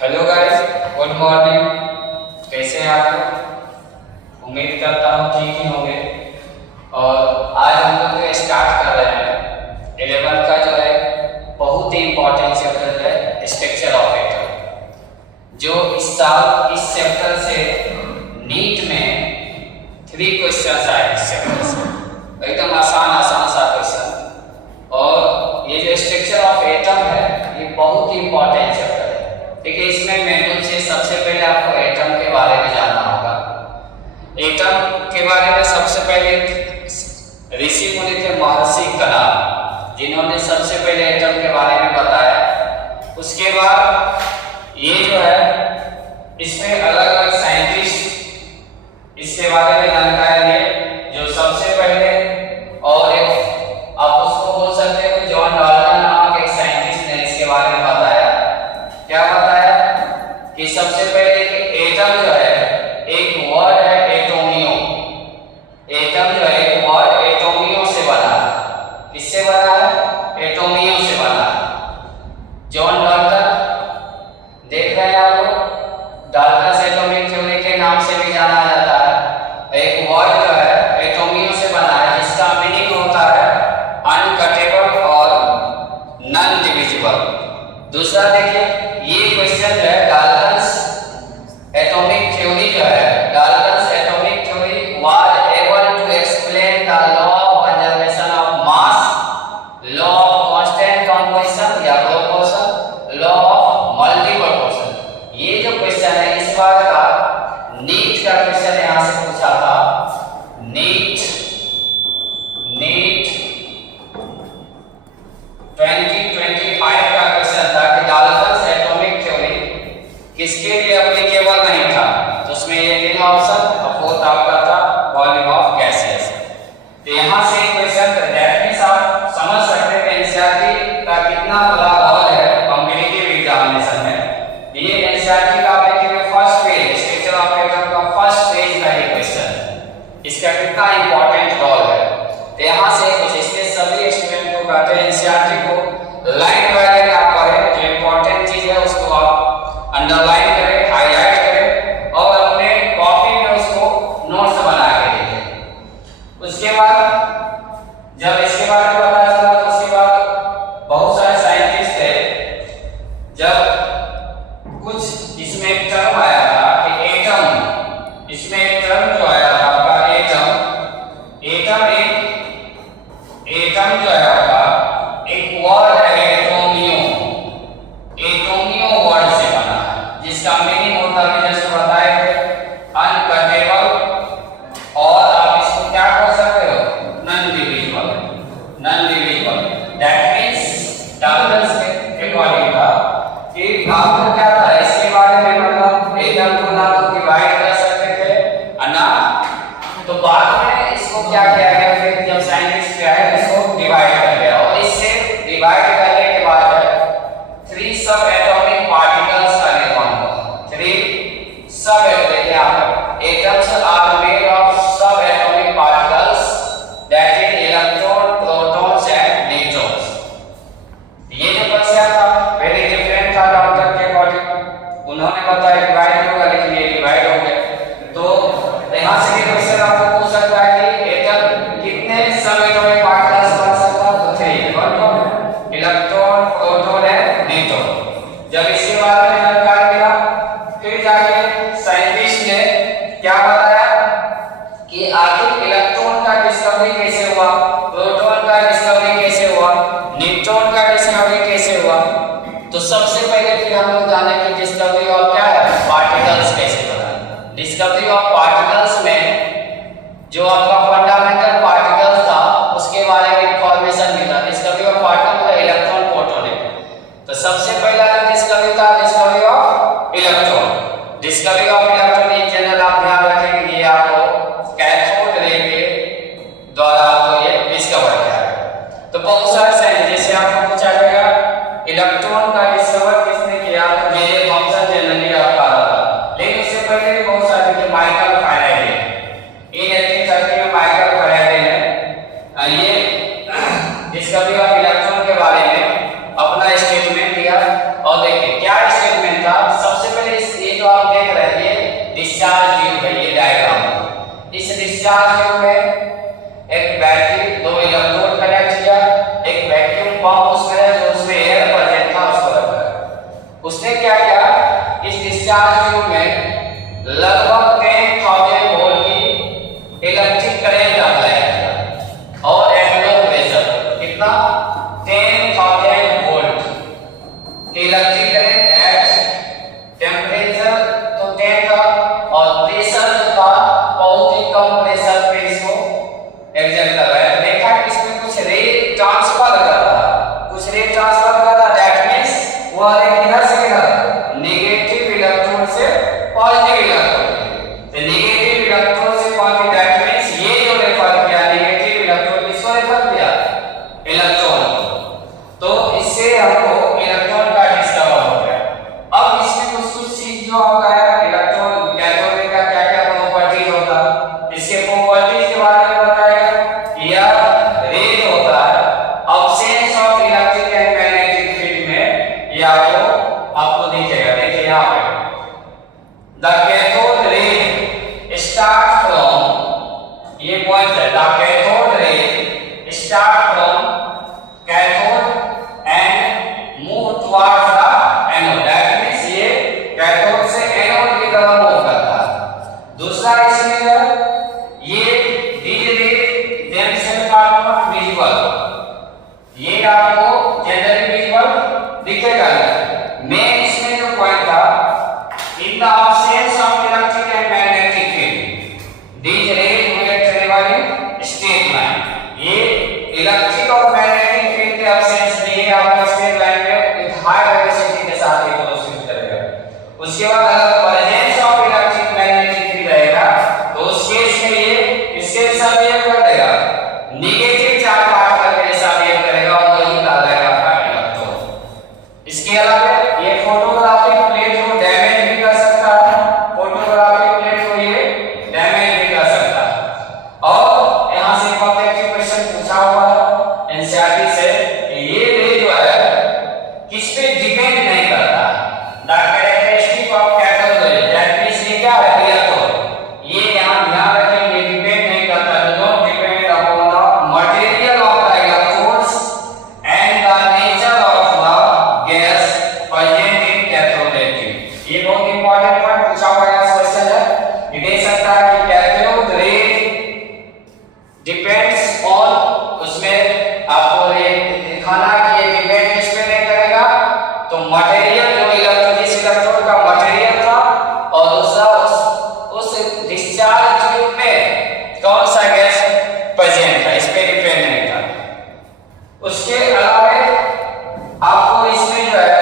Hello guys, good morning. कैसे हैं आप लोग? उम्मीद करता हूँ ठीक ही होंगे। और आज हम लोग स्टार्ट कर रहे हैं 11 का जो है बहुत ही इम्पोर्टेंट चैप्टर है स्ट्रक्चर ऑफ एटम। जो इस साल इस चैप्टर से नीट में 3 क्वेश्चन आए इस चैप्टर से, एकदम आसान सा क्वेश्चन। और ये जो स्ट्रक्चर ऑफ एटम है ये बहुत ही इम्पोर्टेंट चैप्टर है। देखिए, इसमें मैनुअल से सबसे पहले आपको एटम के बारे में जानना होगा। एटम के बारे में सबसे पहले ऋषि मुनि थे महर्षि कलाम, जिन्होंने सबसे पहले एटम के बारे में बताया। उसके बाद ये जो है इसमें अलग अलग साइंटिस्ट इसके बारे में जानकारी दिए। जो सबसे पहले और एक आप उसको बोल सकते हो जॉन डाल्टन नामक एक साइंटिस्ट ने इसके बारे में बताया। क्या बताया कि सबसे पहले कि एटम जो है एक वर्ड है एटोमियो। एटम जो है एक वर्ड एटोमियो से बना है। किससे बना है? एटोमियो से बना है। जॉन डाल्टन, देख रहे हैं आप लोग, डाल्टन एटॉमिक थ्योरी के नाम से भी जाना जाता है। एक वर्ड जो है एटोमियो से बना है, जिसका मीनिंग होता है अनकटेबल और नॉन डिविजिबल। दूसरा देखिए, ये क्वेश्चन जो है डाल्टन्स एटॉमिक थ्योरी जो है, Dalton's atomic theory was able to explain the law of conservation of mass, law of constant composition या proportion, law of multiple proportion. ये जो क्वेश्चन है इस बार का नीट का क्वेश्चन यहां से पूछा था। नीट 2025 का क्वेश्चन था कि डाल्टन्स एटॉमिक थ्योरी किसके लिए एप्लीकेबल नहीं था। तो उसमें ये 3 ऑप्शन और 4th आपका था वॉल्यूम ऑफ गैसेस। तो यहां से क्वेश्चन दैट मींस आप समझ सकते हैं एनसीईआरटी का कितना बड़ा रोल है कॉम्पिटिटिव एग्जामिनेशन में। ये एनसीईआरटी का आपके first page structure of atom का फर्स्ट पेज का ये क्वेश्चन, इसका कितना इंपॉर्टेंट रोल है। तो यहां से कुछ इसके सभी स्टूडेंट को कहते हैं एनसीईआरटी को लाइन बाय लाइन आप पढ़ें, जो इंपॉर्टेंट चीज है उसको आप अंडरलाइन करें, हाईलाइट करें और अपने कॉपी में उसको नोट्स बना के लिखें। उसके बाद जब इसके बारे में पता चला तो उसके बाद बहुत सारे साइंटिस्ट थे, जब कुछ इसमें एक टर्म आया था कि एटम, इसमें एक टर्म जो आया था आपका एटम जो है आपका एक वर्ड है एटोमियो। एटोमियो वर्ड से बना है, जिसका मीनिंग होता है जैसे बताए अनकटेबल, और आप इसको क्या बोल सकते हो? Non divisible. That means Dalton's के अकॉर्डिंग था कि आपको क्या था इसके बारे में, मतलब एटम को ना तो डिवाइड कर सकते थे ना, तो बाद में इसको क्या किया गया, फिर जब साइंटिस्ट आए इसको डिवाइड कर दिया। और इससे डिवाइड करने के बाद 3 सब एटॉमिक पार्टिकल्स का निर्माण हुआ। 3 सब एटम्स आर मेड ऑफ सब atomic particles that is electron, protons and neutrons. ये जो क्वेश्चन था वेरी डिफरेंट था डाल्टन के अकॉर्डिंग। उन्होंने बताया डिवाइड होगा, लेकिन ये डिवाइड हो गया। तो यहां से ये क्वेश्चन आपको पूछ सकता है कि एटम कितने सब एटॉमिक पार्टिकल्स बन सकता है? तो 3, कौन? Electron, proton and neutron. जब इसके बारे में जानकारी मिला, फिर जाके साइंटिस्ट ने क्या बताया कि आखिर इलेक्ट्रॉन का डिस्कवरी कैसे हुआ, प्रोटॉन का डिस्कवरी कैसे हुआ, न्यूट्रॉन का डिस्कवरी कैसे हुआ। तो सबसे पहले फिर हम लोग जाने कि डिस्कवरी ऑफ क्या है, पार्टिकल्स कैसे बना। डिस्कवरी ऑफ पार्टिकल्स में जो आपका फंडामेंटल पार्टिकल्स था उसके बारे में इंफॉर्मेशन मिला। Discovery of particle electron, proton. तो सबसे पहला जो डिस्कवरी था discovery of electron. Discovery of electron in general आप ध्यान रखें कि ये आपको कैथोड रे के द्वारा आपको ये डिस्कवर किया गया। तो बहुत सारे साइंस जैसे आपको पूछा जाएगा इलेक्ट्रॉन का डिस्कवर किसने किया, तो ये थॉमसन जनरली आपका था। लेकिन उससे पहले भी बहुत सारे थे, माइकल फैराडे। इन 1830 में माइकल फैराडे ने ये डिस्कवरी ऑफ इलेक्ट्रॉन के बारे में अपना स्टेटमेंट दिया। और देखिए क्या स्टेटमेंट था। डिस्चार्ज ट्यूब में एक बैटरी, दो इलेक्ट्रोड कनेक्ट किया, एक वैक्यूम पंप उसमें है जो उसमें एयर प्रेजेंट था उसको रखा। उसने क्या किया, इस डिस्चार्ज ट्यूब में लगभग 10,000 वोल्ट की इलेक्ट्रिक करंट अप्लाई किया और एट लो प्रेशर, कितना 10,000 volt electric current at temperature तो 10 था और प्रेशर जो था बहुत ही कम प्रेशर पे इसको एग्जर्ट कर रहा है। देखा इसमें कुछ रे ट्रांसफर कर रहा है, कुछ रे ट्रांसफर कर रहा है, दैट मींस वो रे किधर से किधर, नेगेटिव इलेक्ट्रोड से पॉजिटिव इलेक्ट्रोड, तो नेगेटिव इलेक्ट्रोड से पॉजिटिव, दैट मींस ये जो रेफर किया नेगेटिव इलेक्ट्रोड किसको रेफर किया, इलेक्ट्रॉन, तो इससे हमको इलेक्ट्रॉन का डिस्कवर हो गया। अब इसमें कुछ चीज जो आपका है इलेक्ट्रॉन कैथोड का क्या क्या प्रॉपर्टीज होता है, इसके प्रॉपर्टीज के बारे में बताएगा। यह रेज होता है absence of electric and magnetic field में, ये आपको दिखेगा, देखिए यहाँ पे the cathode ray start from, ये पॉइंट है, the cathode ray start from cathode and move towards the anode, that means ये कैथोड से एनोड की तरफ मूव करता है। दूसरा इसमें ये धीरे-धीरे देमसेल्फ आर नॉट विजिबल, ये आपको जनरली विजिबल दिखेगा नहीं। मेन इसमें जो पॉइंट था, in the absence of electric and magnetic field, these rays will travel in straight line, ये इलेक्ट्रिक और मैग्नेटिक फील्ड के absence में ये आपका स्ट्रेट लाइन में एक हाई वेलोसिटी के साथ ये प्रोसीड करेगा। उसके बाद अगर presence of electric magnetic field रहेगा तो उस केस में ये इसके साथ ये कर देगा, नेगेटिव चार्ज पार्टिकल के साथ ये करेगा और वही कहलाएगा आपका इलेक्ट्रॉन। इसके अलावा ये फोटोग्राफिक प्लेट को डैमेज भी कर सकता है, फोटोग्राफिक प्लेट को ये डैमेज भी कर सकता है। और यहां से परफेक्ट क्वेश्चन पूछा हुआ है एनसीईआरटी से, ये रे जो है किस पे डिपेंड नहीं करता, the characteristic of cathode ray, that means ये क्या है इलेक्ट्रॉन, ये यहां ध्यान रखें, ये डिपेंड नहीं करता, don't depend upon the material of the electrodes and the nature of the gas present in cathode ray tube. ये बहुत इंपॉर्टेंट पॉइंट पूछा हुआ है क्वेश्चन है, ये दे सकता है कि कैथोड रे डिपेंड्स ऑन, उसमें आपको ये दिखाना कि ये डिपेंड किस पे नहीं करेगा, तो मटेरियल जो इलेक्ट्रोड, जिस इलेक्ट्रोड का मटेरियल था और दूसरा उस डिस्चार्ज ट्यूब में कौन सा गैस प्रेजेंट था, इस पे डिपेंड नहीं था। उसके अलावा आपको इसमें जो है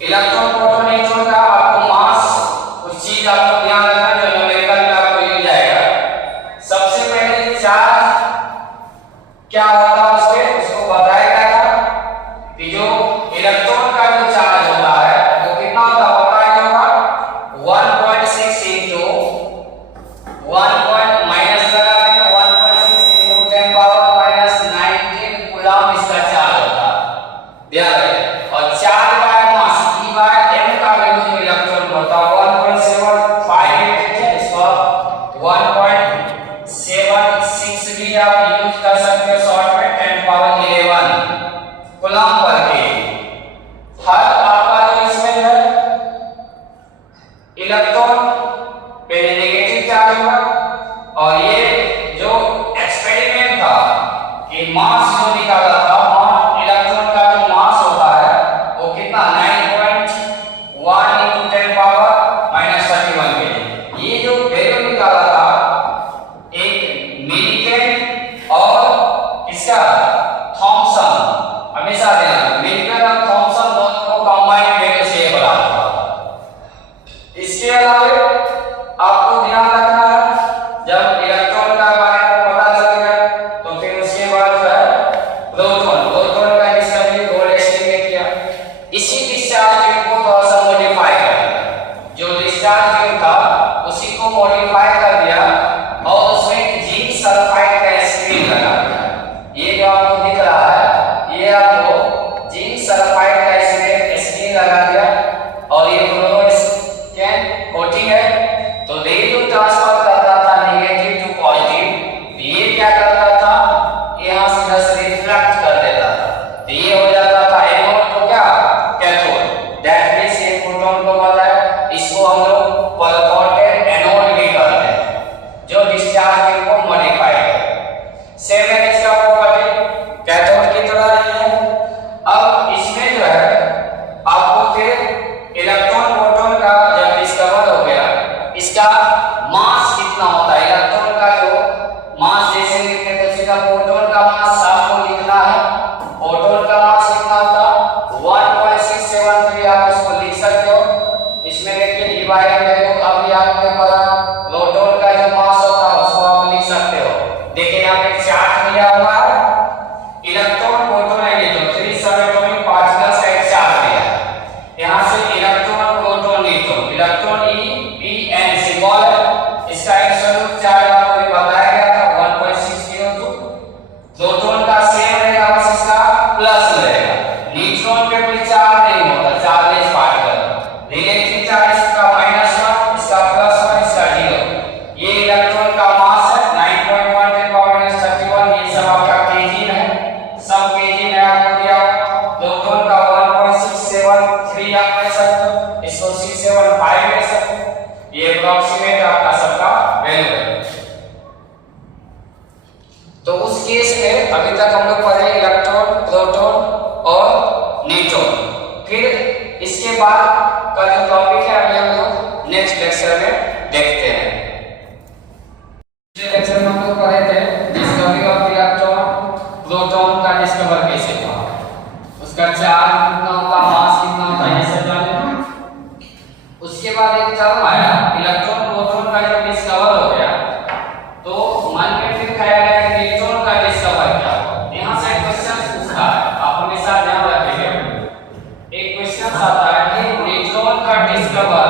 इलेक्ट्रॉन प्रोटॉन न्यूट्रॉन का आपको मास, कुछ चीज आपको ध्यान रखना जो न्यूमेरिकल में आपको मिल जाएगा। सबसे पहले चार्ज क्या होता है उसको बताया गया था कि जो इलेक्ट्रॉन का जो चार्ज होता है वो कितना होता है बताया होगा, 1.6 into 1 माइनस लगा देंगे, 1.6 into 10 पावर माइनस 19 कूलम इसका चार्ज होता है, ध्यान रखें। और charge by mass E by m का वैल्यू जो इलेक्ट्रॉन होता है 1.75 है, इसको 1.76 भी आप यूज कर सकते हो शॉर्ट में, 10 पावर 11 कूलम पर के। हर आपका जो इसमें है इलेक्ट्रॉन पहले नेगेटिव चार्ज हुआ, और ये जो एक्सपेरिमेंट था कि मास जो निकाला था, इलेक्ट्रॉन का जो मास होता है वो कितना 9.1 into 10 पावर माइनस 31 के, ये जो वैल्यू निकाला था एक मिलिकेन और इसका थॉमसन, हमेशा ध्यान, मिलिकेन और थॉमसन दोनों को कंबाइन वैल्यू से बना था। इसके अलावा आपको ध्यान रखना है, जब इलेक्ट्रॉन का बारे में पता चल गया तो फिर उसके बाद जो है प्रोटॉन का डिस्कवरी गोल्डस्टीन ने किया। इसी डिस्चार्ज ट्यूब को थोड़ा सा मॉडिफाई कर दिया, जो डिस्चार्ज ट्यूब था उसी को मॉडिफाई कर दिया और उसमें जिंक सल्फाइड का स्क्रीन लगा दिया। ये जो आपको दिख रहा है ये आपको जिंक सल्फाइड का स्क्रीन लगा दिया और ये फ्लोरोसेंट कोटिंग है, तो रे जो ट्रांसफर करता था भाई देखो अभी आपने पढ़ा प्रोटॉन का जो मास होता है उसको आप लिख सकते हो। देखिए यहाँ पे चार्ट दिया हुआ है, electron proton neutron 3 subatomic particles का एक चार्ट दिया है। यहाँ से electron proton neutron, electron E N symbol है, इसका एब्सोल्यूट चार्ज आपको भी बताया गया था 1.602। प्रोटॉन का सेम रहेगा, बस इसका प्लस रहेगा। न्यूट्रॉन पे कोई चार्ज नहीं होता, चार्जलेस पार्टिकल। रिलेटिव चार्ज इसका -1, इसका +1, इसका 0। ये इलेक्ट्रॉन का मास है 9.1 × 10⁻31। ये सब आपका केजी में है, सब केजी में आपको दिया। प्रोटॉन का 1.673 आप कह सकते हो, इसको 675 कह सकते हो। ये अप्रोक्सीमेट आपका सबका वैल्यू है। तो उस केस में अभी तक हम लोग पढ़े इलेक्ट्रॉन, प्रोटॉन और न्यूट्रॉन। फिर इसके बाद का जो टॉपिक है अभी हम लोग नेक्स्ट लेक्चर में देखते हैं। पिछले लेक्चर में हम लोग पढ़े थे डिस्कवरी ऑफ इलेक्ट्रॉन, प्रोटॉन का डिस्कवर कैसे हुआ, उसका चार्ज कितना होता, मास कितना होता, ये सब जाने। उसके बाद एक टर्म आया इलेक्ट्रॉन प्रोटॉन का जब डिस्कवर हो गया तो मन में फिर ख्याल आया कि न्यूट्रॉन का डिस्कवर क्या हुआ। यहाँ से क्वेश्चन पूछता है, आप हमेशा ध्यान रखिएगा। एक क्वेश्चन आता है कि न्यूट्रॉन का डिस्कवर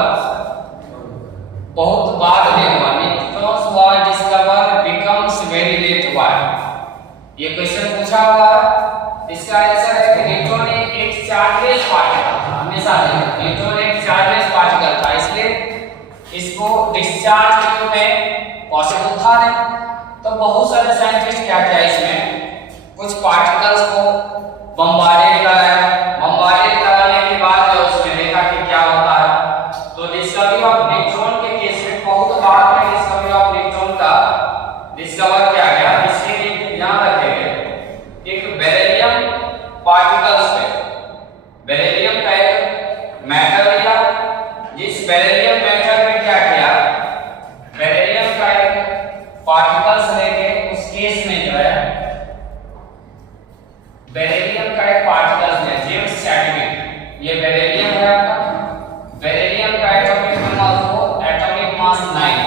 बहुत बाद में हुआ, neutron was discover becomes very late why. ये क्वेश्चन पूछा हुआ है, इसका आंसर है कि न्यूट्रॉन एक चार्जलेस पार्टिकल था। हमेशा न्यूट्रॉन एक चार्जलेस पार्टिकल था, इसलिए इसको डिस्चार्ज के रूप में पॉसिबल था नहीं। तो बहुत सारे साइंटिस्ट क्या किया, इसमें कुछ पार्टिकल्स को बम्बार्डियर कराया। बम्बार्डियर कराने के बाद जो उसने देखा कि क्या होता है, तो डिस्कवरी ऑफ न्यूट्रॉन के केस में बहुत बाद में डिस्कवरी ऑफ न्यूट्रॉन का डिस्कवर किया गया। इसके लिए ध्यान रखेंगे एक बेरिलियम पार्टिकल्स पे, बेरिलियम का एक मैटर लिया, जिस बेरिलियम मैटर में क्या किया, बेरिलियम का एक पार्टिकल्स लेके उस केस में जो है बेरिलियम का एक पार्टिकल्स है जेम्स चैडविक। ये बेरिलियम है आपका, बेरिलियम का एटॉमिक नंबर को एटॉमिक मास 9।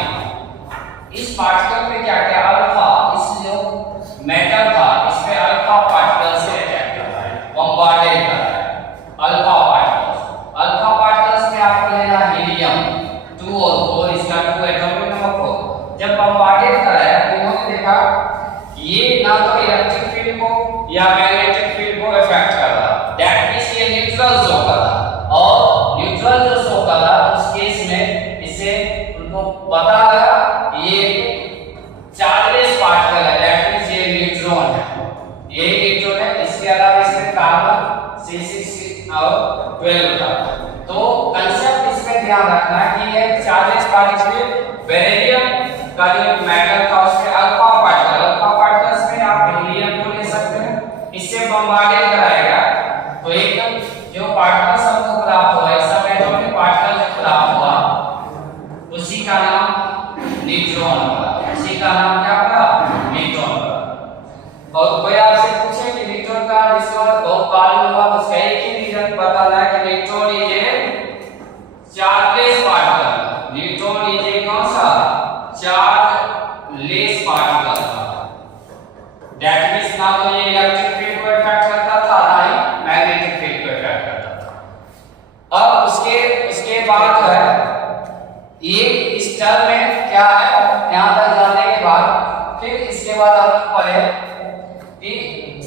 इस पार्टिकल पे क्या किया, अल्फा, इस जो मैटर था इस पे अल्फा पार्टिकल से अटैक कर रहा है, बम्बार्डियर कर रहा है अल्फा पार्टिकल्स। अल्फा पार्टिकल्स में आपको लेना हीलियम 2 और 4, इसका 2 एटॉमिक नंबर को जब बम्बार्डियर कराया तो उन्होंने देखा ये ना तो इलेक्ट्रिक फील्ड को या मैग्नेटिक फील्ड को इफेक्ट कर रहा, दैट मींस ये न्यूट्रल शो कर रहा। और न्यूट्रल जो शो कर रहा उस केस में इसे उनको पता लगा कि ये चार्जलेस पार्टिकल है, दैट मींस ये न्यूट्रॉन है, ये न्यूट्रॉन है। इसके अलावा इसमें कार्बन C6 और 12 था। तो कांसेप्ट इसमें ध्यान रखना कि ये चार्जलेस पार्टिकल बेरिलियम का जो मैटर था उसमें अल्फा पार्टिकल, अल्फा पार्टिकल्स में आप हीलियम को ले सकते हैं, इससे बम्बार्डियर कराएगा तो एक जो पार्टिकल्स हमको प्राप्त हुआ, एक सब एटॉमिक पार्टिकल जो प्राप्त हुआ उसी का नाम न्यूट्रॉन हुआ, उसी का नाम क्या हुआ, न्यूट्रॉन हुआ। और कोई आपसे पूछे कि न्यूट्रॉन का डिस्कवर बहुत बाद में हुआ तो उसका एक ही रीजन बताना है कि neutron is chargeless particle. Neutron is कौन सा, चार्जलेस पार्टिकल था। दैट मींस ना तो ये इलेक्ट्रिक फील्ड को इफेक्ट करता था ना ही मैग्नेटिक फील्ड को इफेक्ट करता था। अब उसके बाद है ये इस टर्म में क्या है, यहां तक जानने के बाद फिर इसके बाद हम लोग पढ़े कि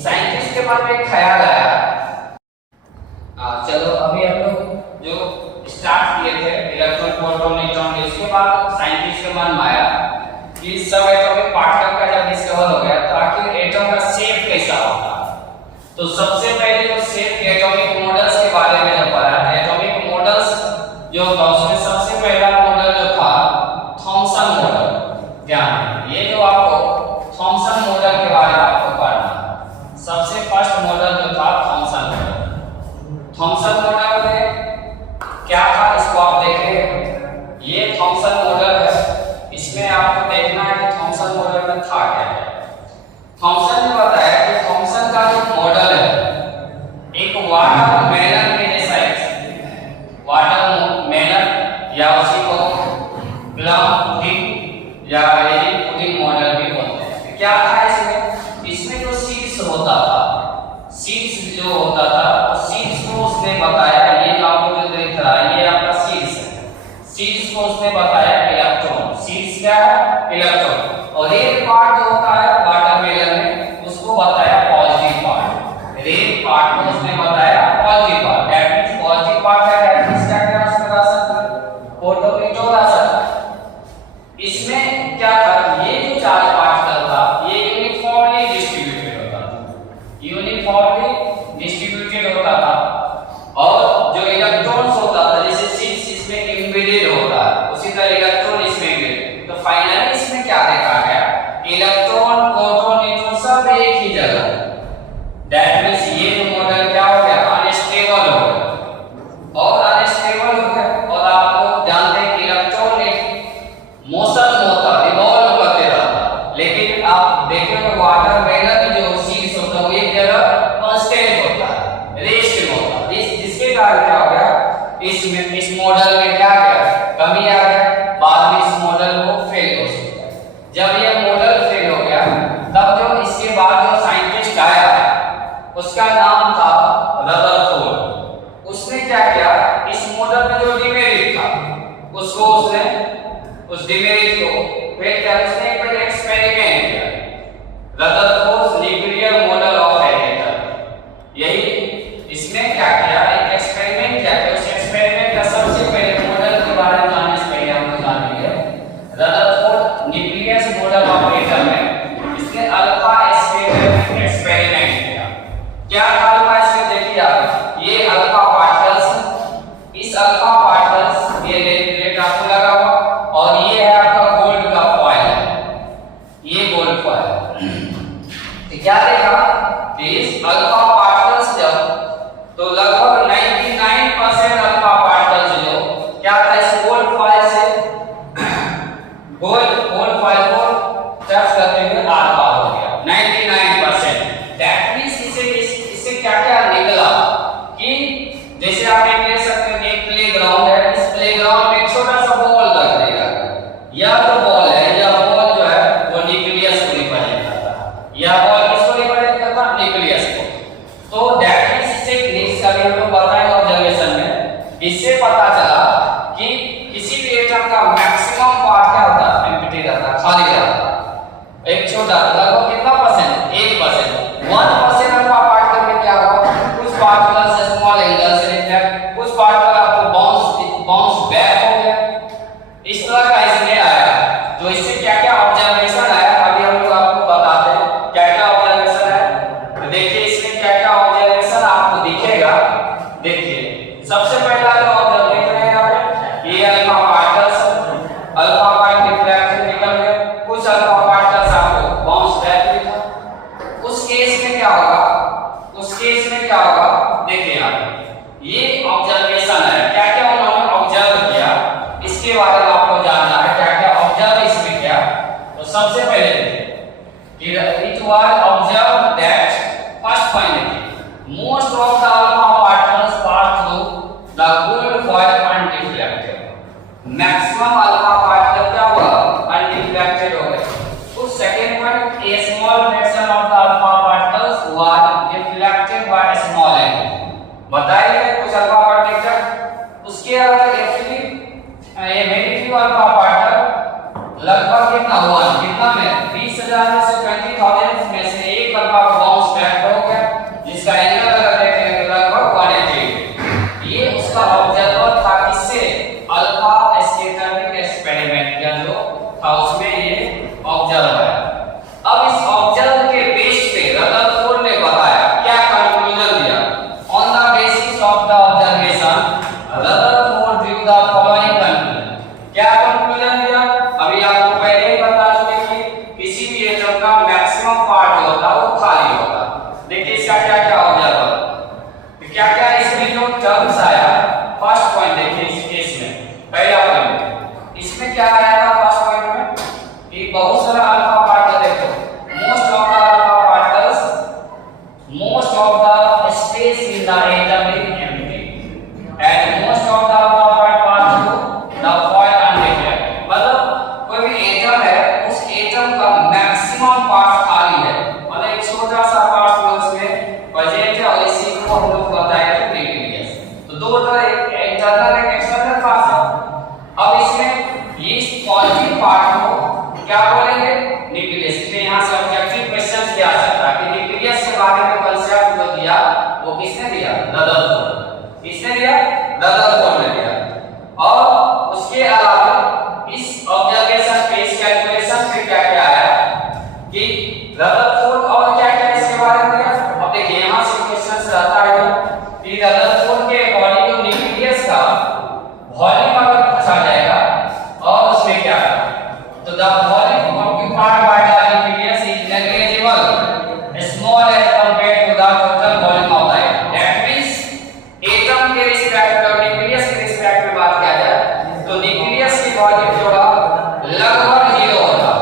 साइंटिस्ट के मन में ख्याल आया। चलो अभी हम लोग जो स्टार्ट किए थे इलेक्ट्रॉन, प्रोटॉन, न्यूट्रॉन, इसके बाद साइंटिस्ट के मन में आया कि सब एटॉमिक पार्टिकल का जब डिस्कवर हो गया तो आखिर एटॉम का शेप कैसा होता। तो सबसे पहले जो शेप एटॉमिक मॉडल्स के बारे में जब पढ़ा, एटॉमिक मॉडल्स जो था उसमें सबसे पहला मॉडल जो था थॉमसन मॉडल। ध्यान, ये जो आपको थॉमसन मॉडल के बारे में आपको पढ़ना, सबसे फर्स्ट मॉडल जो था थॉमसन मॉडल। थॉमसन मॉडल में क्या था इसको आप देखें, ये थॉमसन मॉडल है, इसमें आपको देखना है कि थॉमसन मॉडल में था क्या है। थॉमसन ने बताया कि थॉमसन का जो मॉडल है एक वाटर मेलन के जैसा है, वाटर मेलन या उसी उसने बताया, ये आपको जो दिख रहा है ये आपका शीर्ष है, शीर्ष को उसने बताया इलेक्ट्रॉन, शीर्ष क्या है इलेक्ट्रॉन, और रेड पार्ट जो होता है वाटरमेलन में उसको बताया पॉजिटिव पार्ट, रेड पार्ट को उसने बताया positive part, that means positive part है, दैट मींस क्या क्या उसमें आ सकता है फोटो इलेक्ट्रॉन आ सकता है। इसमें क्या था, ये जो चार्ज पार्टिकल था ये यूनिफॉर्मली डिस्ट्रीब्यूटेड होता था, यूनिफॉर्मली डिस्ट्रीब्यूटेड होता था, और जो इलेक्ट्रॉन्स होता था जैसे 6 इसमें एम्बेडेड होता है उसी तरह इलेक्ट्रॉन इसमें एम्बेडेड, तो फाइनली इसमें क्या देखा गया, इलेक्ट्रॉन प्रोटॉन न्यूट्रॉन सब एक ही जगह, दैट मींस ये जो मॉडल क्या हो गया अनस्टेबल हो गया, और अनस्टेबल हो गया, और आप लोग जानते हैं कि इलेक्ट्रॉन मोशन होता रिवॉल्व करते रहता, लेकिन आप देखोगे वाटरमेलन जो शीर्ष होता है वो एक जगह कांस्टेंट होता है, रेस्ट में होता है, जिसके कारण क्या हो गया इस मॉडल में क्या गया कमी आ गया, बाद में इस मॉडल को फेल हो सकता है। जब ये मॉडल फेल हो गया तब जो इसके बाद जो साइंटिस्ट आया उसका नाम था रदरफोर्ड, उसने क्या किया इस मॉडल में जो डिमेरिट था उसको उसने उस डिमेरिट को फिर क्या उसने एक एक्सपेरिमेंट किया, Rutherford nuclear model of atom, यही इसमें क्या किया एक एक्सपेरिमेंट किया, उस एक्सपेरिमेंट का सबसे पहले मॉडल के बारे में जानने से पहले हम लोग जानेंगे Rutherford nucleus model of atom में इसने अल्फा एक्सपेरिमेंट किया। क्या अल्फा इसमें देखिए आप, ये अल्फा पार्टिकल्स, इस अल्फा पार्टिकल्स ये लेट आपको लगा हुआ, और ये है आपका गोल्ड का फॉयल, ये गोल्ड फॉयल, तो क्या देखा कि इस अल्फा पार्टिकल्स जब तो लगभग 99% अल्फा पार्टिकल्स जो क्या था इस गोल्ड फॉयल से गोल्ड फॉयल को टच करते हुए आर पार हो गया 99%, दैट मींस इससे क्या क्या निकला कि जैसे आप एक ले सकते हैं एक प्लेग्राउंड है, इस प्लेग्राउंड में एक छोटा सा बॉल रख देगा, यह जो बॉल है यह बॉल जो है वो न्यूक्लियस को रिप्रेजेंट करता है, यह बॉल किसको रिप्रेजेंट करता है न्यूक्लियस को, तो दैट मींस इससे नेक्स्ट अभी हम लोग बताएंगे ऑब्जर्वेशन में, इससे पता चला कि किसी भी एटम का मैक्सिमम पार्ट क्या होता है एम्प्टी रहता है, खाली रहता है, एक छोटा लगभग कितना परसेंट 1%, 1% अल्फा पार्टिकल में क्या होगा कुछ पार्टिकल से स्मॉल एंगल से रिफ्लेक्ट, कुछ पार्टिकल आपको बाउंस बैक हो गया, इस तरह का इसमें आया, तो इससे क्या क्या ऑब्जर्वेशन आया अभी हम लोग आपको बताते हैं क्या क्या ऑब्जर्वेशन है, तो देखिए इसमें क्या क्या ऑब्जर्वेशन आपको दिखेगा, देखिए सबसे पहला जो ऑब्जर्व देख रहे हैं यहाँ पे ये अल्फा पार्टिकल्स रिफ्लेक्शन निकल गए, कुछ अल्फा पार्टिकल्स आपको बाउंस बैक दिखा, उस केस में क्या होगा, उस केस में क्या होगा देखिए आप ये ऑब्जर्वेशन है, क्या क्या उन्होंने ऑब्जर्व किया इसके बारे में आपको जानना है, क्या क्या ऑब्जर्व इसमें किया, तो सबसे पहले देखिए it was observe that first point most of the alpha particles pass through the gold foil undeflected, maximum alpha particle क्या हुआ अनडिफ्लेक्टेड हो गए, उस second point A small fraction of the alpha particles was deflected by small angle, बताइए कुछ alpha particle उसके अलावा actually ये वेरी फ्यू अल्फा पार्टिकल लगभग कितना हुआ कितना में 20,000 में से 20,000 में से एक अल्फा बाउंस बैक हो गया, जिसका एंगल अगर देखें तो लगभग 180, ये उसका ऑब्जर्वर था, किससे अल्फा स्कैटरिंग एक्सपेरिमेंट किया जो था उसमें ये ऑब्जर्व है। अब इस ऑब्जर्व के बेस पे रदरफोर्ड ने बताया क्या कंक्लूजन दिया, on the basis of the observation Rutherford Drew the following conclusion, क्या कंक्लूजन दिया अभी आपको पहले ही बता चुके कि किसी भी एटम का मैक्सिमम पार्ट जो होता है वो खाली होता है, देखिए इसका क्या क्या ऑब्जर्व तो क्या क्या इसमें जो टर्म्स आया, फर्स्ट पॉइंट देखिए इस केस में पहला पॉइंट इसमें क्या आया था फर्स्ट पॉइंट में कि बहुत सारा अल्फा पार्टिकल देखो most of the alpha particles most of the space in the atom is empty and most of the alpha part pass through the foil undeflected, मतलब कोई भी एटम है उस एटम का मैक्सिमम पार्ट खाली है, मतलब एक छोटा सा पार्ट में उसमें प्रेजेंट है, और इसी को हम लोग बताए थे न्यूक्लियस, दो तो एक इंटरनल एक एक्सटर्नल पार्ट है। अब इसमें ये पॉजिटिव पार्ट को क्या बोलेंगे, न्यूक्लियस। इसलिए यहाँ से ऑब्जेक्टिव क्वेश्चन किया जा सकता है कि न्यूक्लियस के बारे में कांसेप्ट जो दिया वो किसने दिया, रदरफोर्ड। किसने दिया, रदरफोर्ड ने दिया। और उसके अलावा इस ऑब्जर्वेशन पे, इस कैलकुलेशन पे क्या क्या आया कि रदरफोर्ड और क्या क्या इसके बारे में दिया। अब देखिए यहाँ से क्वेश्चन रहता है कि रदरफोर्ड के अकॉर्डिंग टू न्यूक्लियस का वॉल्यूम अगर पूछा जाएगा और उसमें क्या है, तो the volume occupied by the nucleus is negligible small as compared to the total volume of the atom. That means atom के रिस्पेक्ट और न्यूक्लियस के रिस्पेक्ट में बात किया जाए तो न्यूक्लियस की वॉल्यूम जो है लगभग 0 होता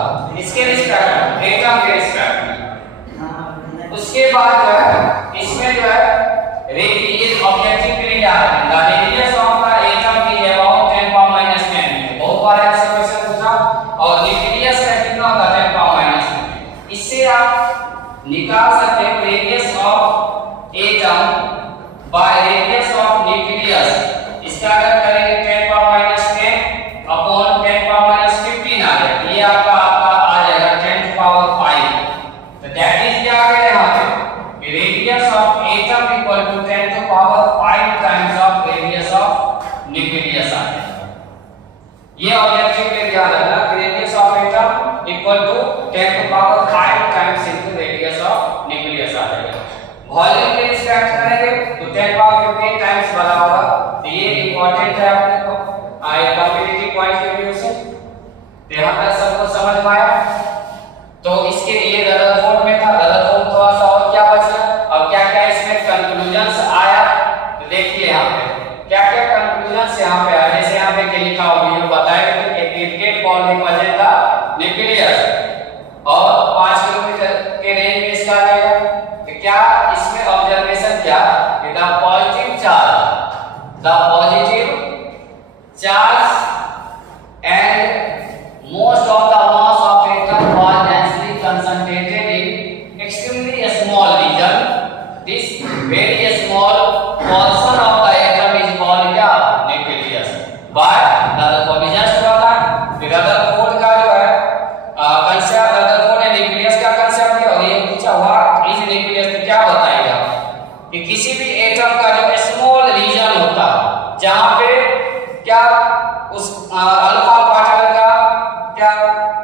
इसके रिस्पेक्ट में, एटम के रिस्पेक्ट में। उसके बाद जो है इसमें जो है रेडियस ऑब्जेक्टिव के लिए आ रहा है, the radius of the atom is about 10 power minus 10। बहुत बार ऐसे क्वेश्चन पूछा। और न्यूक्लियस का कितना होता है, 10 पावर माइनस 10। इससे आप निकाल सकते हैं radius of atom by radius of nucleus. इसका अगर करेंगे 10 power minus 10 upon 10 power minus 15 आ जाएगा। ये आपका आ जाएगा 10 पावर 5। तो दैट इज क्या आ गया यहाँ पे, radius of atom equal to 10 to power 5 times of radius of nucleus आ जाएगा। ये ऑब्जेक्टिव के लिए याद रखना, radius of atom equal to 10 to power 5 times into radius of nucleus आ जाएगा। वॉल्यूम के रिस्पेक्ट करेंगे तो 10 पावर 15 टाइम्स बड़ा होगा। तो ये इंपॉर्टेंट है अपने को कंपैरेटिव पॉइंट ऑफ व्यू से। तो यहां तक सबको समझ में आया। तो इसके लिए रदरफोर्ड में था, रदरफोर्ड थोड़ा सा और क्या बचा। अब क्या क्या इसमें कंक्लूजन्स आया तो देखिए यहाँ पे क्या क्या कंक्लूजन्स यहाँ पे आया। जैसे यहाँ पे लिखा हुआ है, बताया कि cricket ball represent the nucleus और 5 किलोमीटर के रेंज में इसका रहेगा। तो क्या इसमें ऑब्जर्वेशन किया कि the positive charge and most of the mass of atom was densely concentrated in extremely small region. This very small portion of the atom is called क्या, nucleus. But रदरफोर्ड ने जस्ट बताया, Rutherford का जो है concept, Rutherford ने nucleus का concept दिया और ये पूछा व्हाट इज न्यूक्लियस। तो क्या बताएगा कि किसी भी एटम का जो स्मॉल रीजन होता है जहां पे क्या उस अल्फा पार्टिकल का क्या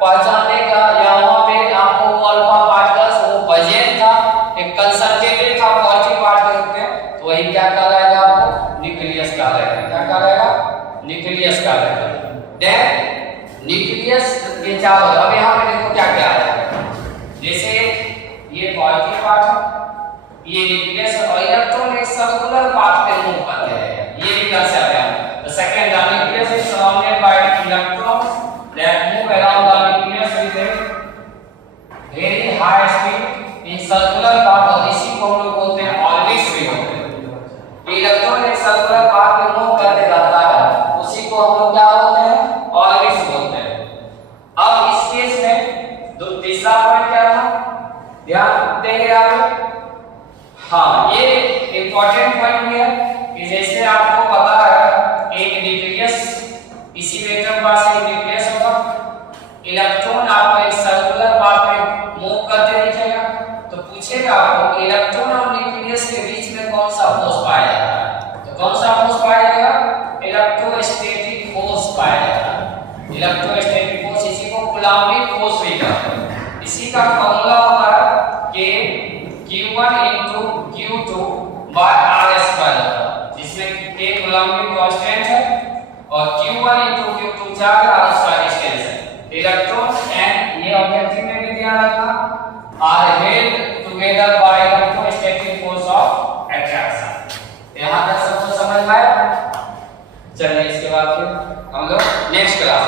पहचानने का, या वहां पे आपको वो अल्फा पार्टिकल्स वो प्रेजेंट था, एक कंसंट्रेटेड था पॉजिटिव पार्टिकल के, तो वही क्या कहलाएगा, आपको न्यूक्लियस कहलाएगा। क्या कहलाएगा, न्यूक्लियस कहलाएगा। देन न्यूक्लियस के चारों, अब यहां पे देखो क्या क्या आ जाएगा। जैसे ये पॉजिटिव पार्ट है, ये न्यूक्लियस और इलेक्ट्रॉन एक सर्कुलर पाथ पे मूव करते हैं, ये भी कंसेप्ट है। The second, the nucleus is surrounded by electrons that move around the nucleus with a very high speed in circular path, और इसी को हम लोग बोलते हैं ऑर्बिट भी बोलते हैं। इलेक्ट्रॉन एक सर्कुलर पाथ में मूव करते रहता है, उसी को हम लोग क्या बोलते हैं, ऑर्बिट बोलते हैं। अब इस केस में जो तीसरा पॉइंट क्या था, ध्यान देंगे आप। हाँ, ये इंपॉर्टेंट पॉइंट है कि जैसे आपको पता है एक न्यूक्लियस, इसी एटम पास एक न्यूक्लियस होगा, इलेक्ट्रॉन आपको एक सर्कुलर पाथ में मूव करते दिखेगा। तो पूछेगा आपको इलेक्ट्रॉन और न्यूक्लियस के बीच में कौन सा फोर्स पाया जाता है, तो कौन सा फोर्स पाया जाएगा, इलेक्ट्रोस्टैटिक फोर्स पाया जाता है। इलेक्ट्रोस्टैटिक फोर्स, इसी को कूलम्बिक फोर्स भी कहते हैं। इसी का फॉर्मूला होता है कि Q1 into Q2 by R square, जिसमें K कूलम्बिक कांस्टेंट है और Q1 into Q2 चार्ज और उसका डिस्टेंस है। इलेक्ट्रॉन्स एंड ये ऑब्जेक्टिव में भी ध्यान रखना are held together by electrostatic force of attraction. यहां तक सबको समझ में आया। चलिए इसके बाद फिर हम लोग नेक्स्ट क्लास